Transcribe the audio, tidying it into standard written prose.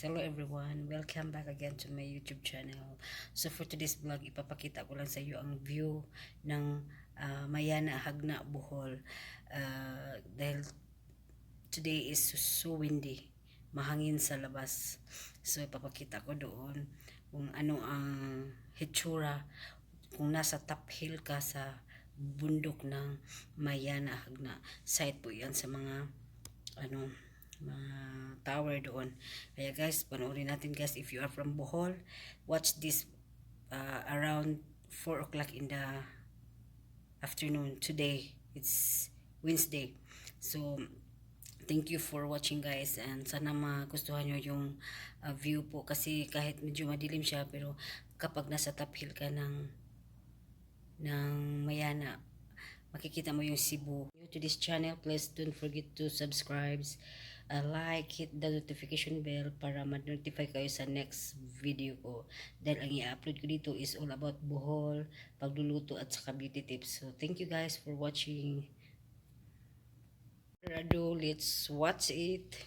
Hello everyone, welcome back again to my YouTube channel. So for today's vlog, ipapakita ko lang sa iyo ang view ng Mayana, Jagna, Bohol. Dahil today is so windy, mahangin sa labas. So ipapakita ko doon kung ano ang hitsura kung nasa top hill ka sa bundok ng Mayana, Jagna. Site po yan sa mga mga tower doon. Kaya guys, panoorin natin guys. If you are from Bohol, watch this around 4 o'clock in the afternoon. Today, it's Wednesday. So, thank you for watching guys. And sana magustuhan nyo yung view po. Kasi kahit medyo madilim siya, pero kapag nasa top hill ka ng Mayana, makikita mo yung Cebu. New to this channel, please don't forget to subscribe, like, hit the notification bell para ma-notify kayo sa next video ko. Dahil ang i-upload ko dito is all about Bohol, pagluluto at saka beauty tips. So thank you guys for watching. Let's watch it.